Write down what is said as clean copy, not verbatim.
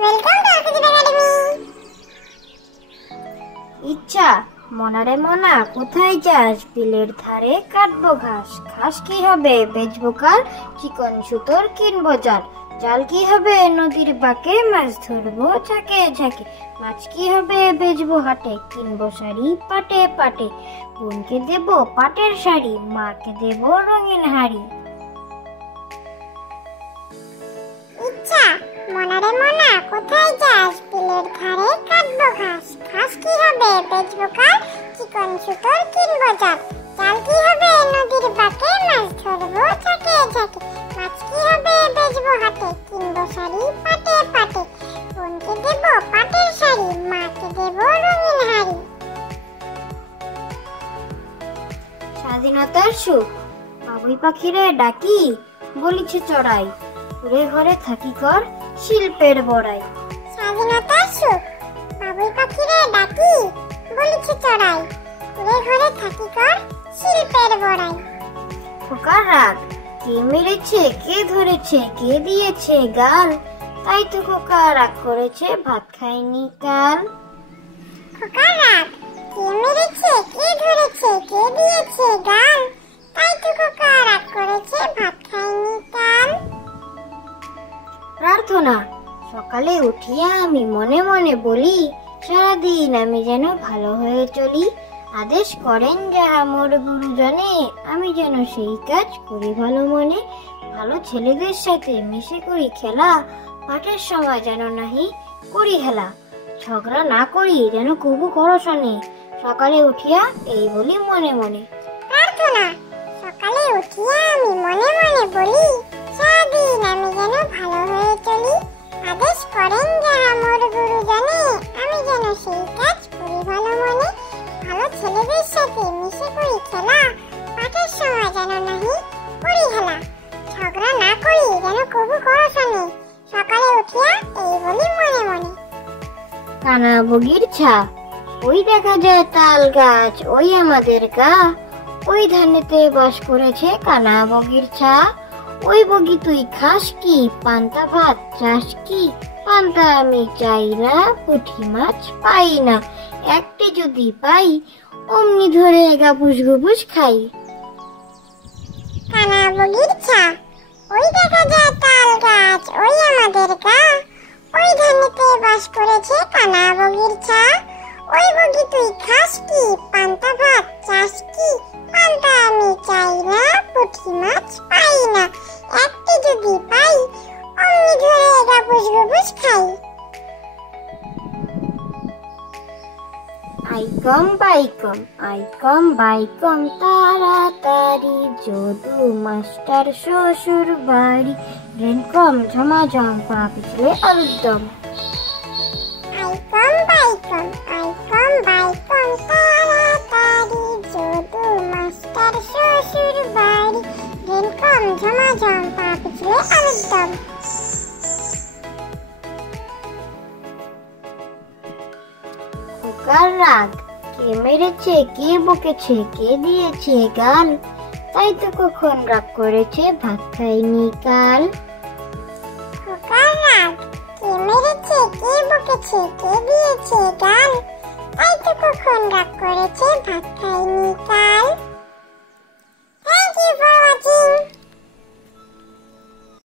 Welcome to আরকিজিব academy. ইচ্ছা মনারে মনা কোথায় যাস? বিলের ধারে কাটবো ঘাস। ঘাস কি হবে বেচবো কাল, চিকন সুতোর কিনবো জাল। জাল কি হবে নদীর বাঁকে, মাছ ধরবো ঝাঁকে ঝাঁকে। মাছ কি হবে বেচবো হাটে, কিনবো শাড়ি পাটে পাটে। বোনকে দেবো পাটের শাড়ি, মাকে দেবো রঙিন হাড়ি। ইচ্ছা মনারে মনা কোথায় যাস? বিলের ধারে কাটবো ঘাস। ঘাস কি হবে বেচবো কাল, চিকন সুতোর কিনবো জাল। জাল কি হবে নদীর বাঁকে, মাছ ধরবো ঝাঁকে ঝাঁকে। মাছ কি হবে বেচবো হাটে, কিনবো শাড়ি পাটে পাটে। বোনকে দেবো পাটের শাড়ি, মাকে দেবো রঙিন হাড়ি। স্বাধীনতার সুখ বাবুই পাখিরে ডাকি, বলিছে চড়াই। ঘুরে ঘরে থাকি কর শিল্পের বড়াই। স্বাধীনতার সুখ বাবুই পাখিরে ডাকি, বলিছে চড়াই। ঘুরে ঘরে থাকি কর শিল্পের বড়াই। খোকার রাগ কে মেরেছে, কে ধরেছে, কে দিয়েছে গাল। তাই তো খোকা রাগ করেছে, ভাত খায়নি কাল। খোকার রাগ কে মেরেছে, কে ধরেছে, কে দিয়েছে গাল। তাই তো খোকা রাগ করেছে, ভাত খায়নি কাল। প্রার্থনা সকালে উঠিয়া আমি মনে মনে বলি, সারাদিন আমি যেন ভালো হয়ে চলি। আদেশ করেন যাহা মোর গুরুজনে, আমি যেন সেই কাজ করি ভালো মনে। ভালো ছেলেদের সাথে মিশে করি খেলা, পাঠের সময় যেন নাহি করি হেলা। ঝগড়া না করি যেন কবু করো শোনে, সকালে উঠিয়া এই বলি মনে মনে। প্রার্থনা সকালে উঠিয়া আমি মনে মনে বলি, সারাদিন আমি যেন ভালো হয়ে চলি। আদেশ করেন যাহা মোর গুরুজনে, আমি যেন সেই কাজ করি ভালো মনে। ভালো ছেলেদের সাথে মিশে করি খেলা, পাঠের সময় যেন নাহি করি হেলা। ঝগড়া না করি যেন কবু করো শোনে, সকালে উঠিয়া এই বলি মনে মনে। কানা বগির ছা ওই দেখা যায় তাল গাছ, ওই আমাদের গা। ওই ধানেতে বাস করেছে কানা বগির ছা। ওই বগি তুই খাস কি, পান্তা ভাত চাস কি? পান্তা আমি চাই না, পুঁটি মাছ পাই না। একটি যদি পাই অমনি ধরে গাপুস গুপুস খাই। কানা বগির ছা ওই দেখা যায় তাল গাছ, ওই আমাদের গা। ওই ধানেতে বাস করেছে কানা বগির ছা। ওই বগি তুই খাস কি, পান্তা ভাত চাস কি? পান্তা আমি চাই না, পুঁটি মাছ পাই না। একটি যদি পাই অমনি ধরে গাপুস গুপুস খাই। আইকম বাইকম আইকম বাইকম তাড়াতাড়ি, যদু মাস্টার শ্বশুর বাড়ি। রেনকম ঝমাঝম পা পিছলে আলুর দম। আইকম বাইকম তাড়াতাড়ি, যদু মাস্টার শ্বশুর বাড়ি। রেনকম ঝমাঝম পা পিছলে আলুর দম। খোকার রাগ কে মেরেছে, কে বকেছে, কে দিয়েছে গাল। তাই তো কখন রাগ করেছে, ভাত খায়নি কাল। খোকার রাগ কে মেরেছে, কে বকেছে, কে দিয়েছে গাল। তাই তো কখন রাগ করেছে, ভাত খায়নি কাল। Thank you for watching.